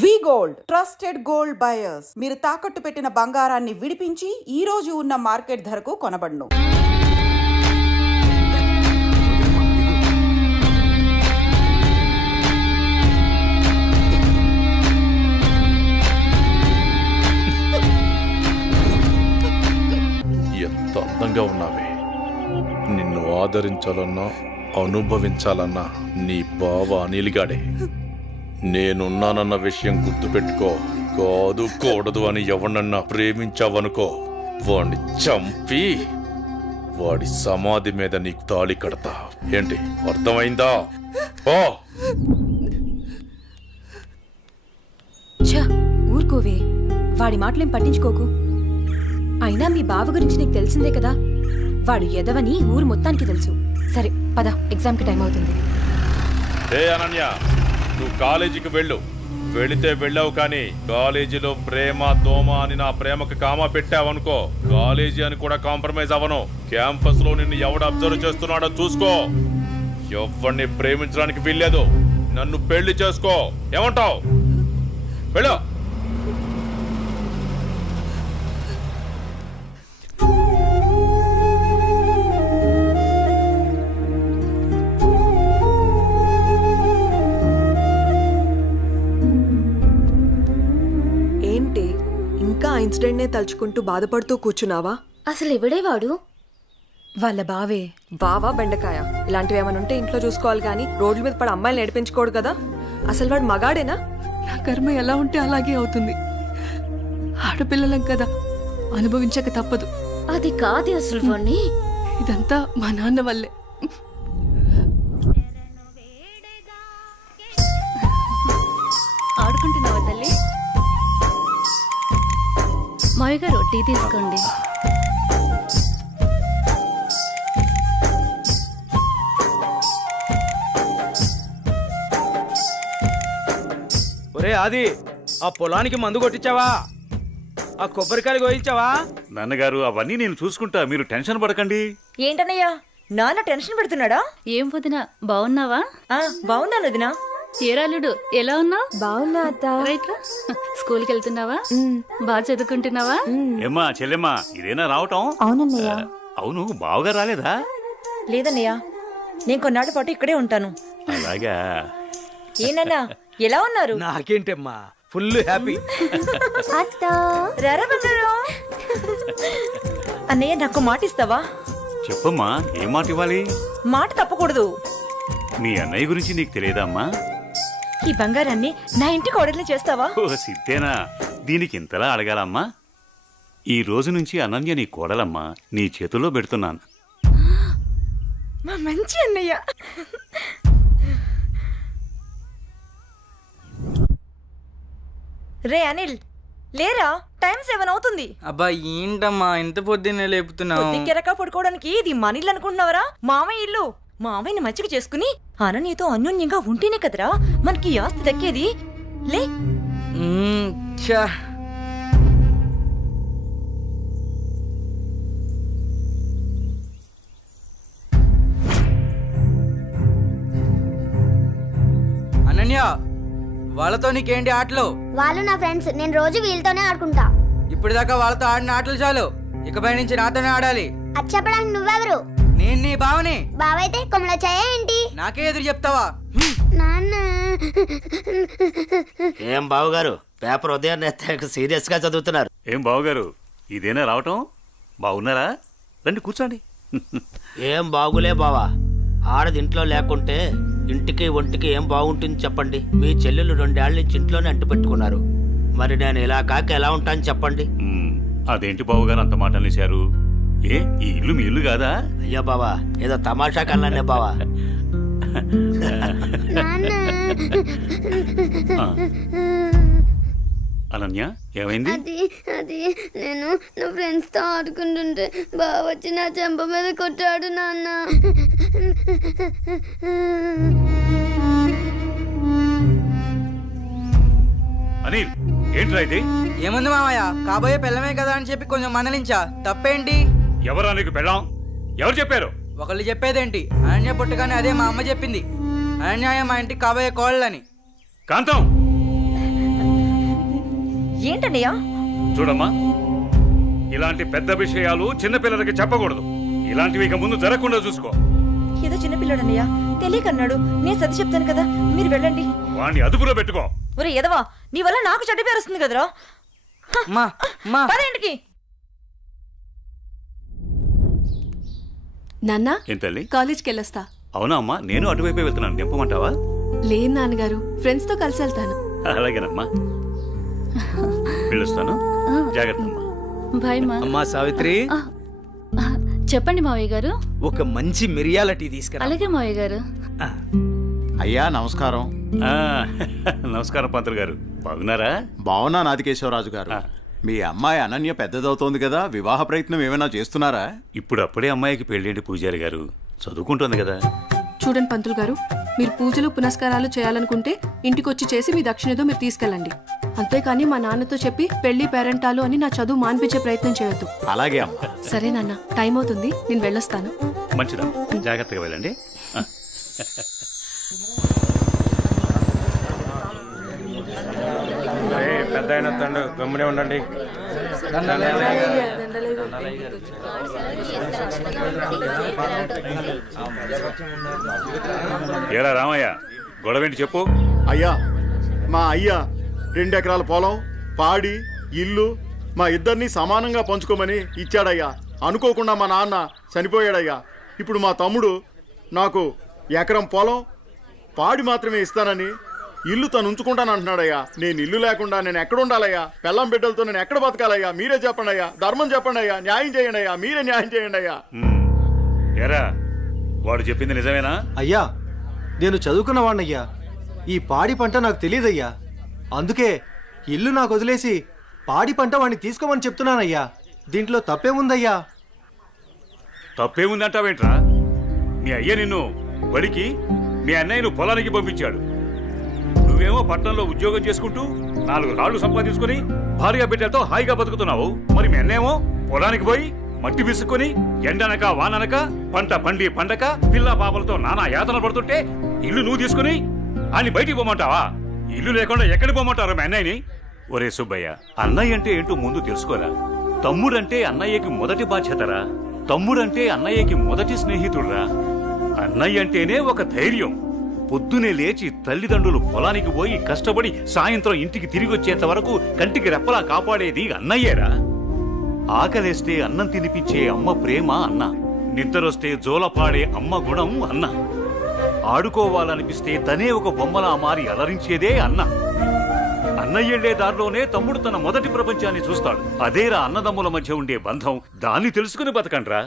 వి gold trusted gold buyers. మీరు తాకట్టు పెట్టిన బంగారాన్ని విడిపించి ఈ రోజు ఉన్న మార్కెట్ ధరకు కొనబడును. ఎంత అందంగా ఉన్నావే. నిన్ను ఆదరించాలన్నా అనుభవించాలన్నా నీ బావ అనిల్గాడే. నేనున్నానన్న విషయం గుర్తుపెట్టుకో. కాదు కూడదు అని ఎవరినన్నా ప్రేమించావనుకో, వాడిని చంపి వాడి సమాధి మీద నీకు తాళి కడతా. ఏంటి అర్థమైందా? ఓ ఊరుకోవే, వాడి మాటలేం పట్టించుకోకు. అయినా మీ బావ గురించి నీకు తెలిసిందే కదా, వాడు ఎదవని ఊరు మొత్తానికి తెలుసు. సరే పద, ఎగ్జామ్కి టైం అవుతుంది. ఏ అనన్య, నువ్వు కాలేజీకి వెళితే వెళ్ళావు, కానీ కాలేజీలో ప్రేమ దోమ అని నా ప్రేమకు కామా పెట్టావనుకో, కాలేజీ అని కూడా కాంప్రమైజ్ అవ్వను. క్యాంపస్ లో నిన్ను ఎవడు అబ్జర్వ్ చేస్తున్నాడో చూసుకో. ఎవరిని ప్రేమించడానికి వీల్లేదు. నన్ను పెళ్లి చేసుకో. ఏమంటావు? వెళ్ళు. ఇన్సిడెంట్ నే తలుచుకుంటూ బాధపడుతూ కూర్చున్నావా? అసలు ఎవడే వాడు? వాళ్ళ బావే. బావా బెండకాయ ఇలాంటివి ఏమైనా ఉంటే ఇంట్లో చూసుకోవాలి కానీ రోడ్ల మీద పడి అమ్మాయిలు నడిపించుకోడు కదా. అసలు వాడు మగాడేనా? నా కర్మ ఎలా ఉంటే అలాగే అవుతుంది. ఆడపిల్లలం కదా, అనుభవించక తప్పదు. అది కాదు అసలు వాణ్ణి. ఇదంతా మా నాన్న వల్లే. ఆడుకుంటున్నావా తల్లి? మావి గారు టీ తీసుకోండి. ఒరే ఆది, ఆ పొలానికి మందు కొట్టించావా? ఆ కొబ్బరికాయలు గోయించావా? నాన్నగారు అవన్నీ నేను చూసుకుంటా, మీరు టెన్షన్ పడకండి. ఏంటన్నయ్యా, నాన్న టెన్షన్ పెడుతున్నాడా? ఏం వదినా, బాగున్నావా? బాగున్నాను వదినా. ఏరాలుడు ఎలా ఉన్నావు? బాగున్నా అత్త. రైట్ రా. స్కూల్కి వెళ్తున్నావా? బాగా చదువుకుంటున్నావా? ఏమ్మా చెల్లెమ్మా, ఇదేనా రావటం? అవునన్నయ్య. అవును, బావగా రాలేదా? లేదన్నయ్యా, నేను కొన్నాళ్ళ పాటు ఇక్కడే ఉంటాను. అలాగా. ఏనన్నా, ఎలా ఉన్నారు? నాకేంటమ్మా, ఫుల్ హ్యాపీ. రారా బంగారు. అన్నయ్య, నాకు మాట ఇస్తావా? చెప్పమ్మా, ఏం మాట ఇవ్వాలి? మాట తప్పకూడదు. మీ అన్నయ్య గురించి నీకు తెలియదమ్మా? ఈ బంగారాన్ని నా ఇంటికి ఆర్డర్లు చేస్తావా? ఓ సిద్ధేనా, దీనికి ఇంతలా అడగాలమ్మా? ఈ రోజు నుంచి అనన్య నీ కోడలమ్మా, నీ చేతుల్లో పెడుతున్నాను. మా మంచి అన్నయ్య. రే అనిల్, లేరా, టైం 7 అవుతుంది. అబ్బా ఏంటమ్మా ఇంత పొద్దున్నే లేపుతున్నావు? కెరక పడుకోవడానికి ఇది మన ఇల్లు అనుకుంటున్నావరా? మామయ్య ఇల్లు. మామయ్యని మంచిగా చేసుకుని అనన్యతో అన్యోన్యంగా ఉంటేనే కదరా మనకి ఆస్తి దక్కేది. లే. అనన్య, వాళ్ళతో నీకేంటి ఆటలు? వాళ్ళు నా ఫ్రెండ్స్, నేను రోజు వీళ్ళతోనే ఆడుకుంటా. ఇప్పటిదాకా వాళ్ళతో ఆడిన ఆటలు చాలు, ఇకపై నుంచి నాతోనే ఆడాలి. అది చెప్పడానికి నువ్వెవరు? నేను నీ బావని. బావైతే కొమ్మల చాయ ఏంటి? నాకే ఎదురు చెప్తావా? నాన్న. ఏం బావగారు, పేపర్ ఉదయాన్నే సీరియస్ గా చదువుతున్నారు. ఏం బావగారు, ఇదేనా రావటం? బాగున్నారా? రండి కూర్చోండి. ఏం బాగులే బావా, ఆడది ఇంట్లో లేకుంటే ఇంటికి ఒంటికి ఏం బాగుంటుంది చెప్పండి. మీ చెల్లెలు 2 ఏళ్ల నుంచి ఇంట్లోనే అంటు పెట్టుకున్నారు. మరి నేను ఇలా కాక ఎలా ఉంటాను చెప్పండి. అదేంటి బావగారు అంత మాట అనేశారు? ఏ, ఈ ఇల్లు మీ ఇల్లు కాదా? అయ్యో బావా, ఏదో తమాషా కన్నానే బావా. అనన్య, ఏమైంది? అది నేను నా ఫ్రెండ్స్ తో ఆడుకుంటుంటే బావ వచ్చి నా చెంప మీద కొట్టాడు నాన్న. అనిల్, ఏంట్రా ఇది? ఏముంది మామయ్య, కాబోయే పిల్లమే కదా అని చెప్పి కొంచెం మందలించా. తప్పేంటి? ఎవరా నీకు పెళ్ళాం? ఎవరు చెప్పారు? ఒకళ్ళు చెప్పేదేంటి, అనన్య పుట్టగానే అదే మా అమ్మ చెప్పింది. అనన్య మా ఇంటికి కాబోయే కోళ్ళని. కాంతం, ఏంటన్నయ్య? చూడమ్మా, ఇలాంటి పెద్ద విషయాలు చిన్నపిల్లలకి చెప్పకూడదు. ఇలాంటివి ఇక ముందు జరగకుండా చూసుకో. ఏదో చిన్నపిల్లడన్నయ్య, తెలియకన్నాడు. నేను సర్ది చెప్తాను కదా, మీరు వెళ్ళండి. వాణ్ణి అదుపులో పెట్టుకో. ఒరే ఎదవా, నీ వల్ల నాకు చెడ్డ పేరు వస్తుంది కదరా. పదేంటికి నాన్న ఏం తల్లి? కాలేజ్కి వెళ్ళొస్తా. అవునా అమ్మా, నేను అటువైపే వెళ్తున్నాను. నింపమంటావా? లేదు నాన్నగారు, ఫ్రెండ్స్ తో కలిసి వెళ్తాను. అలాగేనమ్మా, వెళ్ళొస్తాను. జాగ్రత్త అమ్మా. బాయ్ మా. అమ్మా సావిత్రి, చెప్పండి మావయ్య గారు. ఒక మంచి మిరియాల టీ తీసుకురా. అలాగే మావయ్య గారు. అయ్యా నమస్కారం. ఆ, నమస్కారం పంతులు గారు, బాగున్నారా? బాగున్నా నాదికేశ్వరరాజు గారు. మీ అమ్మాయి అనన్య పెద్దదవుతోంది కదా, వివాహ ప్రయత్నం ఏమైనా చేస్తున్నారా? ఇప్పుడు అప్పుడే అమ్మాయికి పెళ్ళేంటి పూజారి గారు, చదువుకుంటుంది కదా. చూడండి పంతులు గారు, మీరు పూజలు పునస్కారాలు చేయాలనుకుంటే ఇంటికొచ్చి చేసి మీ దక్షిణతో మీరు తీసుకెళ్ళండి. అంతేకాని మా నాన్నతో చెప్పి పెళ్లి పేరెంటాలు అని నా చదువు మాన్పించే ప్రయత్నం చేయొద్దు. అలాగే అమ్మా. సరే నాన్న, టైం అవుతుంది, నేను వెళ్ళొస్తాను. మంచిదమ్మా, జాగ్రత్తగా వెళ్ళండి. పెద్ద అయిన తండ్రి గమ్మునే ఉండండి. ఏరా రామయ్య, గొడవేంటి చెప్పు. అయ్యా, మా అయ్యా 2 ఎకరాల పొలం, పాడి, ఇల్లు మా ఇద్దరిని సమానంగా పంచుకోమని ఇచ్చాడయ్యా. అనుకోకుండా మా నాన్న చనిపోయాడయ్యా. ఇప్పుడు మా తమ్ముడు నాకు ఎకరం పొలం, పాడి మాత్రమే ఇస్తానని ఇల్లు తను ఉంచుకుంటానంటున్నాడయ్యా. నేను ఇల్లు లేకుండా నేను ఎక్కడ ఉండాలయ్యా? పెళ్ళం బిడ్డలతో నేను ఎక్కడ బతకాలయ్యా? మీరే చెప్పండి అయ్యా, ధర్మం చెప్పండి అయ్యా, న్యాయం చేయండి అయ్యా, మీరే న్యాయం చేయండి అయ్యా. ఏరా, వాడు చెప్పింది నిజమేనా? అయ్యా, నేను చదువుకున్న వాణ్ణయ్యా. ఈ పాడి పంట నాకు తెలియదయ్యా. అందుకే ఇల్లు నాకు వదిలేసి పాడి పంట వాడిని తీసుకోమని చెప్తున్నానయ్యా. దీంట్లో తప్పేముందయ్యా? తప్పేముందంటావేంట్రా? మీ అయ్య నిన్ను బడికి, మీ అన్నయ్యను పొలానికి పంపించాడు. నువ్వేమో పట్టణంలో ఉద్యోగం చేసుకుంటూ 4 రాళ్లు సంపాదించుకుని భార్య బిడ్డలతో హాయిగా బతుకుతున్నావు. మరి మీ అన్నేమో పొలానికి పోయి మట్టి విసుక్కుని ఎండనక వాననక పంట పండి పండక పిల్ల పాపలతో నానా యాతన పడుతుంటే ఇల్లు నువ్వు తీసుకుని అని బయటికి పోమంటావా? ఇల్లు లేకుండా ఎక్కడికి పోమంటారు మీ అన్నయ్యని? ఒరే సుబ్బయ్య, అన్నయ్య అంటే ఏంటో ముందు తెలుసుకోరా. తమ్ముడంటే అన్నయ్యకి మొదటి బాధ్యతరా. తమ్ముడంటే అన్నయ్యకి మొదటి స్నేహితుడురా. అన్నయ్య అంటేనే ఒక ధైర్యం. పొద్దునే లేచి తల్లిదండ్రులు పొలానికి పోయి కష్టపడి సాయంత్రం ఇంటికి తిరిగి వచ్చేంత వరకు కంటికి రెప్పలా కాపాడేది అన్నయ్యేరా. ఆకలేస్తే అన్నం తినిపించే అమ్మ ప్రేమ అన్న. నిద్రొస్తే జోలపాడే అమ్మ గుణం అన్న. ఆడుకోవాలనిపిస్తే తనే ఒక బొమ్మలా మారి అలరించేదే అన్న. అన్నయ్యెళ్లే దారిలోనే తమ్ముడు తన మొదటి ప్రపంచాన్ని చూస్తాడు. అదేరా అన్నదమ్ముల మధ్య ఉండే బంధం. దాన్ని తెలుసుకుని బతకండ్రా.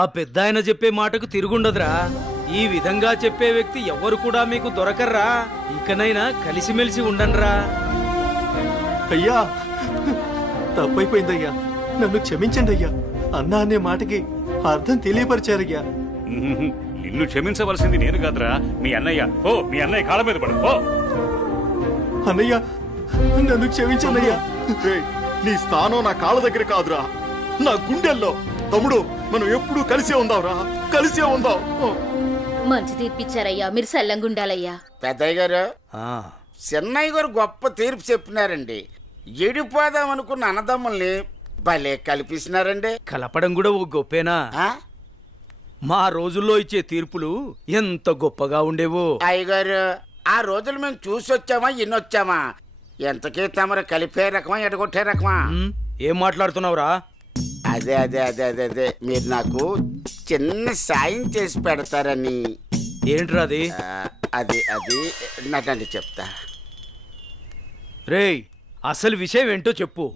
ఆ పెద్ద ఆయన చెప్పే మాటకు తిరుగుండదురా. ఈ విధంగా చెప్పే వ్యక్తి ఎవరు కూడా మీకు దొరకర్రా. ఇకనైనా కలిసిమెలిసి ఉండండిరా. అయ్యా, తప్పైపోయిందయ్యా, నన్ను క్షమించండి అయ్యా. అన్నా అనే మాటకి అర్థం తెలియపరిచారయ్యా. నిన్ను క్షమించవలసింది నేను కాదురా, మీ అన్నయ్య. ఓ, మీ అన్నయ్య కాళ్ళ మీద పడు. ఓ అన్నయ్య, నన్ను క్షమించండి అయ్యా. నీ స్థానం నా కాళ్ళ దగ్గర కాదురా, నా గుండెల్లో. తమ్ముడు, మనం ఎప్పుడూ కలిసే ఉందాంరా, కలిసే ఉందాం. మంచి తీర్పిచ్చారయ్యా, మీరు సల్లంగుండాలయ్యా. పెద్దయ్య గారు, చిన్నయ్య గారు గొప్ప తీర్పు చెప్పినారండి. ఎడిపోదాం అనుకున్న అన్నదమ్ముల్ని భలే కల్పిస్తున్నారండి. కలపడం కూడా ఓ గొప్పేనా? మా రోజుల్లో ఇచ్చే తీర్పులు ఎంత గొప్పగా ఉండేవో. అయ్యగారు, ఆ రోజులు మేము చూసొచ్చామా ఎన్నొచ్చామా? ఎంతకీ తమరు కలిపే రకమా ఎడగొట్టే రకమా? ఏం మాట్లాడుతున్నావురా? అదే అదే అదే అదే అదే మీరు నాకు చిన్న సాయం చేసి పెడతారని. ఏంట్రా అది? అది అది నటండి చెప్తా. రేయ్, అసలు విషయం ఏంటో చెప్పు.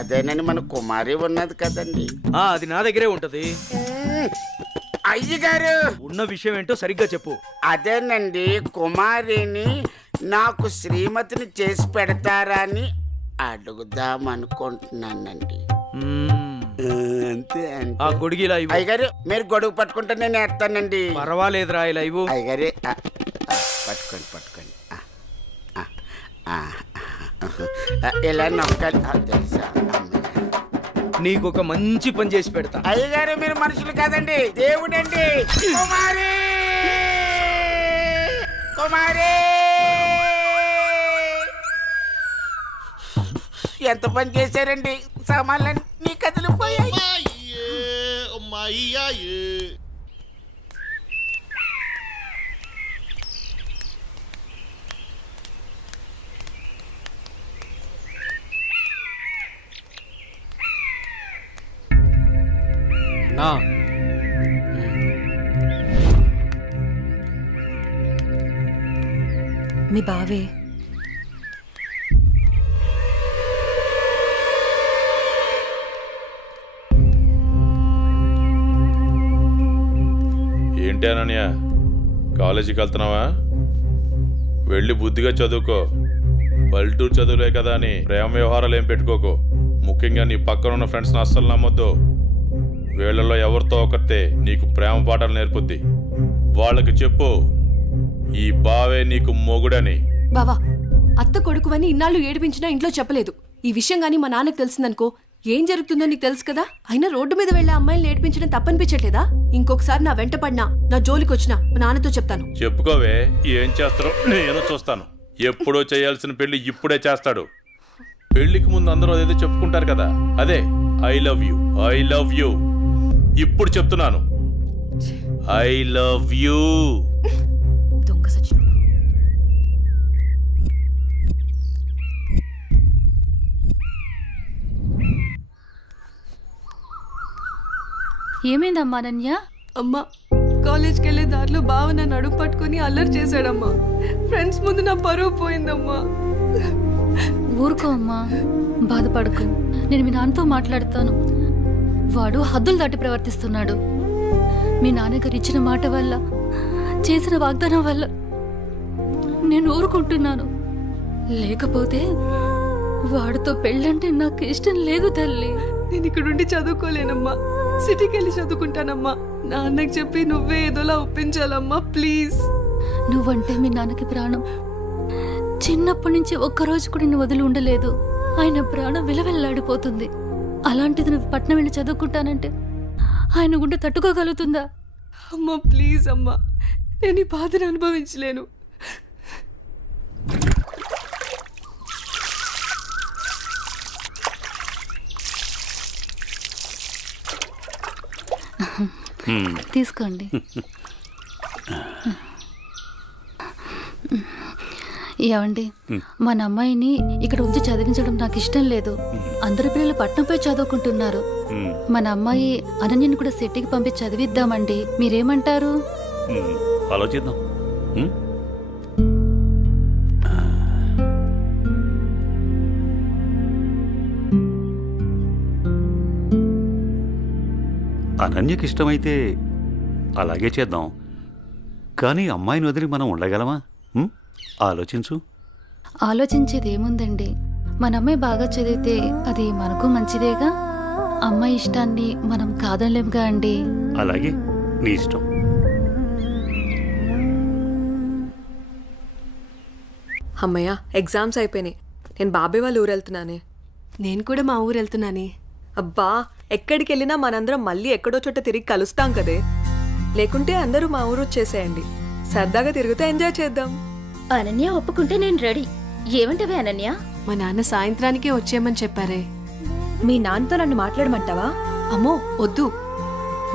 అదేనండి, మన కుమారి ఉన్నది కదండి. అది నా దగ్గరే ఉంటది. అయ్యగారు, ఉన్న విషయం ఏంటో సరిగ్గా చెప్పు. అదేనండి, కుమారిని నాకు శ్రీమతిని చేసి పెడతారా అని అడుగుదాం అనుకుంటున్నానండి. అంతే అంతే. ఆ గొడుగు ఇలా ఇవ్వు. అయ్యగారు, మీరు గొడుగు పట్టుకుంటే నేను ఎత్తానండి. పర్వాలేదురా, ఇలా ఇవ్వు. అయ్యగారి పట్టుకోండి పట్టుకోండి. ఇలా నమ్మకాలి తెలుసా? నీకొక మంచి పని చేసి పెడతా. అయ్యగారు, మీరు మనుషులు కాదండి, దేవుడండి. కుమారి, కుమారి. ఎంత పని చేశారండి, సామాన్లన్నీ కదిలిపోయాయి. నా మీ బావే ఏంటి అనన్య, కాలేజీకి వెళ్తున్నావా? వెళ్ళి బుద్ధిగా చదువుకో. పల్లెటూరు చదువులే కదా అని ప్రేమ వ్యవహారాలు ఏం పెట్టుకోకు. ముఖ్యంగా నీ పక్కన ఉన్న ఫ్రెండ్స్ని అస్సలు నమ్మొద్దు. వీళ్ళలో ఎవరితో ఒకరితే నీకు ప్రేమ పాఠాలు నేర్పుద్ది. వాళ్ళకి చెప్పు ఈ బావే నీకు మొగుడని. బావా, అత్త కొడుకువని ఇన్నాళ్ళు ఏడిపించినా ఇంట్లో చెప్పలేదు. ఈ విషయం గానీ మా నాన్నకు తెలిసిందనుకో ఏం జరుగుతుందో నీకు తెలుసు కదా. అయినా రోడ్డు మీద వెళ్ళే అమ్మాయిని ఏడిపించడం తప్పనిపించట్లేదా? ఇంకొకసారి నా వెంట పడినా, నా జోలికి వచ్చినా మా నాన్నతో చెప్తాను. చెప్పుకోవే, ఏం చేస్తారో నేను చూస్తాను. ఎప్పుడో చేయాల్సిన పెళ్లి ఇప్పుడే చేస్తాడు. పెళ్లికి ముందు అందరూ అదేదో చెప్పుకుంటారు కదా, అదే I love you, I love you. ఇప్పుడు చెప్తున్నాను, ఐ లవ్ యూ. దొంగ సచిన. ఏమైందమ్మా అనన్య? అమ్మా, కాలేజ్కి వెళ్ళే దారిలో బావ నన్ను అడుగు పట్టుకుని అల్లరి చేశాడమ్మా. ఫ్రెండ్స్ ముందు నా పరువు పోయిందమ్మా. ఊరుకో అమ్మా, బాధపడకు. నేను మీ నాన్నతో మాట్లాడతాను. వాడు హద్దులు దాటి ప్రవర్తిస్తున్నాడు. మీ నాన్నగారు ఇచ్చిన మాట వల్ల, చేసిన వాగ్దానం వల్ల నేను ఊరుకుంటున్నాను. లేకపోతే వాడితో పెళ్ళంటే నాకు ఇష్టం లేదు తల్లి. నేను ఇక్కడుండి చదువుకోలేనమ్మా, సిటీకి వెళ్ళి చదువుకుంటానమ్మా. నాన్నకి చెప్పి నువ్వే ఏదోలా ఒప్పించాలమ్మా, ప్లీజ్. నువ్వంటే మీ నాన్నకి ప్రాణం. చిన్నప్పటి నుంచి ఒక్కరోజు కూడా నేను వదిలి ఉండలేదు. ఆయన ప్రాణం విలవెల్లాడిపోతుంది. అలాంటిది నువ్వు పట్నం వెళ్ళి చదువుకుంటానంటే ఆయన గుండె తట్టుకోగలుగుతుందా? అమ్మా ప్లీజ్ అమ్మా, నేను ఈ బాధను అనుభవించలేను. తీసుకోండి. ఏమండి, మన అమ్మాయిని ఇక్కడ ఉంచి చదివించడం నాకు ఇష్టం లేదు. అందరి పిల్లలు పట్నంపై చదువుకుంటున్నారు. మన అమ్మాయి అనన్యని కూడా సిటీకి పంపించి చదివిద్దామండి. మీరేమంటారు? ఆలోచిద్దాం. అనన్యకి ఇష్టమైతే అలాగే చేద్దాం. కానీ అమ్మాయిని వదిలి మనం ఉండగలమా? ఆలోచించు. ఆలోచించేది ఏముందండి, మన అమ్మాయి బాగా చదివితే అది మనకు మంచిదేగా. అమ్మాయి ఇష్టాన్ని మనం కాదనలేముగా అండి. అలాగే, నీ ఇష్టం. అమ్మయ్య, ఎగ్జామ్స్ అయిపోయినాయి. నేను బాబాయ్ వాళ్ళ ఊరు వెళ్తున్నానే. నేను కూడా మా ఊరు వెళ్తున్నానే. అబ్బా, ఎక్కడికి వెళ్ళినా మనందరం మళ్ళీ ఎక్కడో చోట తిరిగి కలుస్తాం కదే. లేకుంటే అందరూ మా ఊరు వచ్చేసేయండి. సరదాగా తిరుగుతూ ఎంజాయ్ చేద్దాం. అనన్య ఒప్పుకుంటే నేను రెడీ. ఏమంటవే అనన్య? మా నాన్న సాయంత్రానికే వచ్చేయమని చెప్పారే. మీ నాన్నతో నన్ను మాట్లాడమంటావా? అమ్మో వద్దు,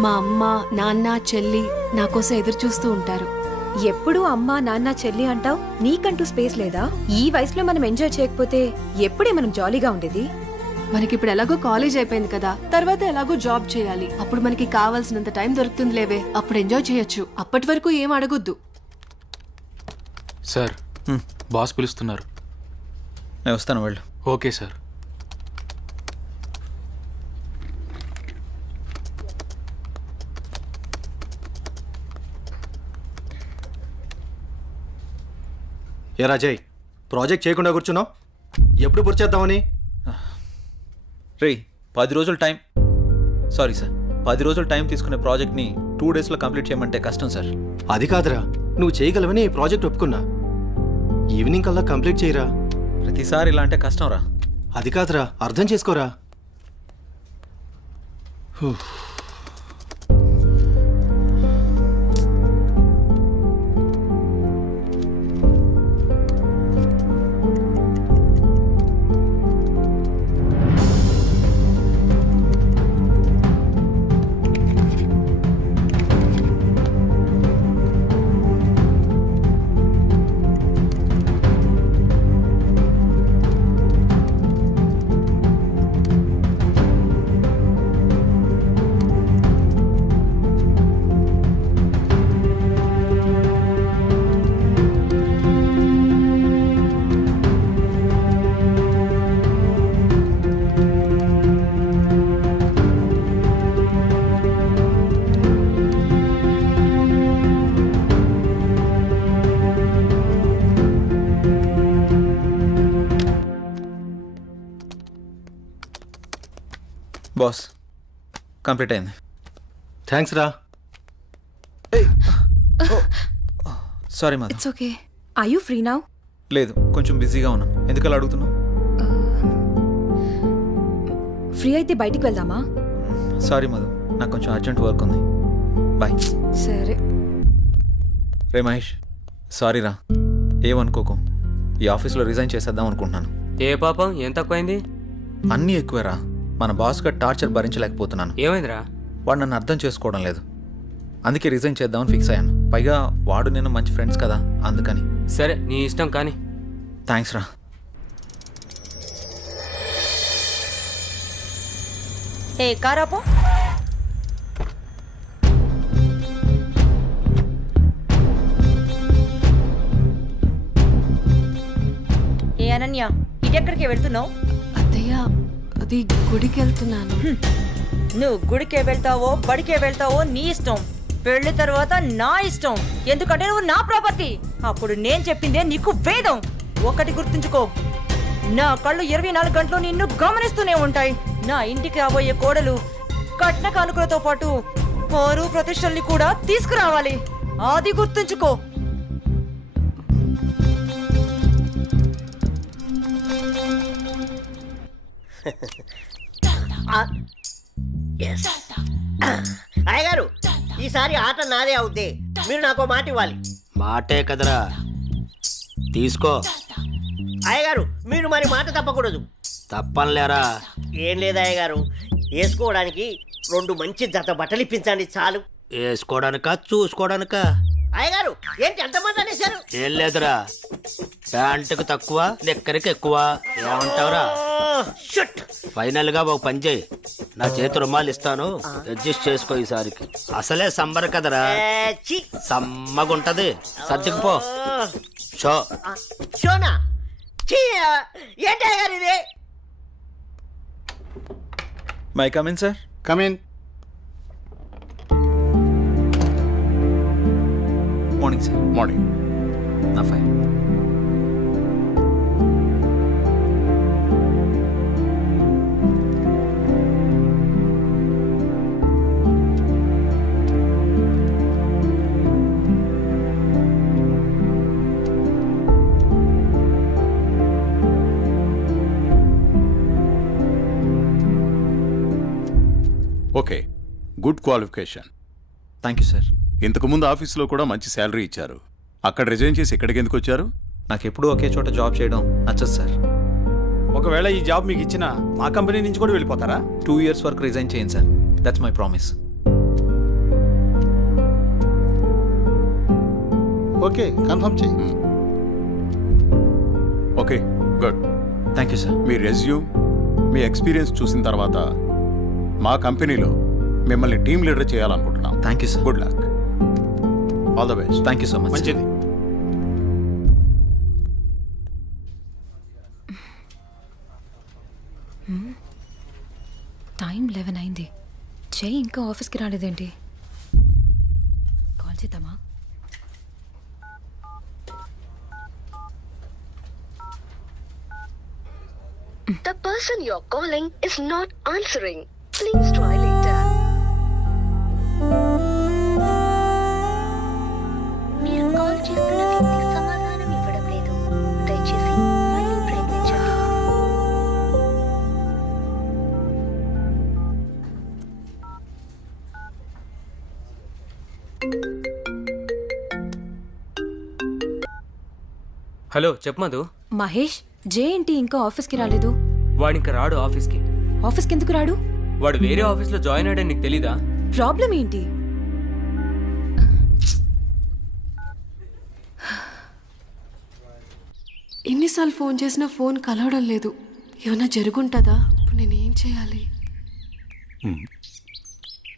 మా అమ్మ నాన్న చెల్లి నా కోసం ఎదురు చూస్తూ ఉంటారు. ఎప్పుడూ అమ్మ నాన్న చెల్లి అంటావు, నీకంటూ స్పేస్ లేదా? ఈ వయసులో మనం ఎంజాయ్ చేయకపోతే ఎప్పుడే మనం జాలీగా ఉండేది? మనకిప్పుడు ఎలాగో కాలేజ్ అయిపోయింది కదా, తర్వాత ఎలాగో జాబ్ చేయాలి. అప్పుడు మనకి కావాల్సినంత టైం దొరుకుతుంది లేవే, అప్పుడు ఎంజాయ్ చేయొచ్చు. అప్పటి వరకు ఏం అడగొద్దు. సార్, బాస్ పిలుస్తున్నారు. నేను వస్తాను, వెళ్ళు. Okay sir. ఏ రాజయ్, ప్రాజెక్ట్ చేయకుండా కూర్చున్నావు? ఎప్పుడు పూర్తి చేద్దామని? రే, 10 రోజులు టైం. సారీ సార్, 10 రోజులు టైం తీసుకునే ప్రాజెక్ట్ని 2 డేస్లో కంప్లీట్ చేయమంటే కష్టం సార్. అది కాదురా, నువ్వు చేయగలవని ఈ ప్రాజెక్ట్ ఒప్పుకున్నా. ఈవినింగ్ కల్లా కంప్లీట్ చేయరా. ప్రతిసారి ఇలా అంటే కష్టం రా. అది కాదురా, అర్థం చేసుకోరా. బాస్ కంప్లీట్ అయింది. థ్యాంక్స్ రా. Sorry Madhu. It's okay. I you free now? లేదు, కొంచెం బిజీగా ఉన్నాను. ఎందుకలా అడుగుతున్నావు? ఫ్రీ అయితే బయటికి వెళ్దామా? సారీ మధు, నాకు కొంచెం అర్జెంట్ వర్క్ ఉంది. బాయ్. సరే. రే మహేష్, సారీ రా, ఏమనుకోకు. ఈ ఆఫీస్లో రిజైన్ చేసేద్దాం అనుకుంటున్నాను. ఏ పాపం, ఏం తక్కువైంది? అన్నీ ఎక్కువేరా. మన బాస్గా టార్చర్ భరించలేకపోతున్నాను. ఏమైందిరా? వాడు నన్ను అర్థం చేసుకోవడం లేదు. అందుకే రిజైన్ చేద్దామని ఫిక్స్ అయ్యాను. పైగా వాడు నేను మంచి ఫ్రెండ్స్ కదా, అందుకని. సరే, నీ ఇష్టం కానీ. థ్యాంక్స్ రా. ఏ కారాపో. ఏ అనన్య, ఇటెక్కడికి వెళ్తున్నావు? అత్తయ్య, అది గుడికి వెళ్తున్నాను. నువ్వు గుడికే వెళ్తావో బడికే వెళ్తావో నీ ఇష్టం. పెళ్లి తర్వాత నా ఇష్టం. ఎందుకంటే నువ్వు నా ప్రాపర్టీ. అప్పుడు నేను చెప్పిందే నీకు వేదం. ఒకటి గుర్తుంచుకో, నా కళ్ళు 24 గంటలు నిన్ను గమనిస్తూనే ఉంటాయి. నా ఇంటికి రాబోయే కోడలు కట్న కానుకలతో పాటు పరువు ప్రతిష్టల్ని కూడా తీసుకురావాలి. అది గుర్తుంచుకో. అయ్యగారు, ఈసారి ఆట నాదే అవుద్ది. మీరు నాకు మాట ఇవ్వాలి. మాటే కదరా, తీసుకో. అయ్యగారు, మీరు మరి మాట తప్పకూడదు. తప్పనిలేరా? ఏం లేదు అయ్యగారు, వేసుకోవడానికి 2 మంచి జత బట్టలు ఇప్పించండి చాలు. వేసుకోవడానికా చూసుకోవడానికా? అయ్యగారు, ఏంటి ఎంతమంది అనేశారు? ఏం లేదురా, ప్యాంటుకు తక్కువ నిక్కరికి ఎక్కువ. ఏమంటావురా? ఫైనల్ గా ఒక పని చేయి, నా చేతి రుమాలు ఇస్తాను, అడ్జస్ట్ చేసుకో ఈసారికి. అసలే సమ్మర్ కదరా, సమ్మగుంటది. సర్దుకుపో. షో షోనా? ఏంటి అయ్యగారు ఇది? May come in sir. Come in. Morning sir. Morning. నా fine. Okay, good qualification. Thank you sir. ఇంతకుముందు ఆఫీస్లో కూడా మంచి శాలరీ ఇచ్చారు. అక్కడ రిజైన్ చేసి ఇక్కడికి ఎందుకు వచ్చారు? నాకు ఎప్పుడూ ఒకే చోట జాబ్ చేయడం నచ్చదు సార్. ఒకవేళ ఈ జాబ్ మీకు ఇచ్చినా మా కంపెనీ నుంచి కూడా వెళ్ళిపోతారా? 2 years వరకు రిజైన్ చేయండి sir. That's my promise. Okay, confirm చెయ్యి. Okay, good. Thank you sir. మీ రెజ్యూమ్, మీ ఎక్స్పీరియన్స్ చూసిన తర్వాత మా కంపెనీలో మిమ్మల్ని టీమ్ లీడర్ చేయాలనుకుంటున్నాం. Thank you sir. Good luck. All the best. Thank you so much. మంచిది. టైం 11 అయింది. చెయ్యి ఇంకా ఆఫీస్కి రాలేదేంటి? కాల్ చేద్దామా? The person you're calling is not answering. Please try later. మీరు కాల్ చేస్తున్న వ్యక్తి సమాధానం ఇవ్వడం లేదు. దయచేసి మళ్ళీ ప్రయత్నించండి. హలో, చెప్పు మధు. మహేష్, జే ఏంటి ఇంకా ఆఫీస్కి రాలేదు? వాడు ఇంకా రాడు ఆఫీస్కి. ఆఫీస్కి ఎందుకు రాడు? వాడు వేరే ఆఫీస్లో జాయిన్ అయ్యాడని నీకు తెలీదా? ప్రాబ్లం ఏంటి? ఎన్నిసార్లు ఫోన్ చేసినా ఫోన్ కలవడం లేదు. ఏమైనా జరుగుంటుందా? ఇప్పుడు నేనేం చేయాలి?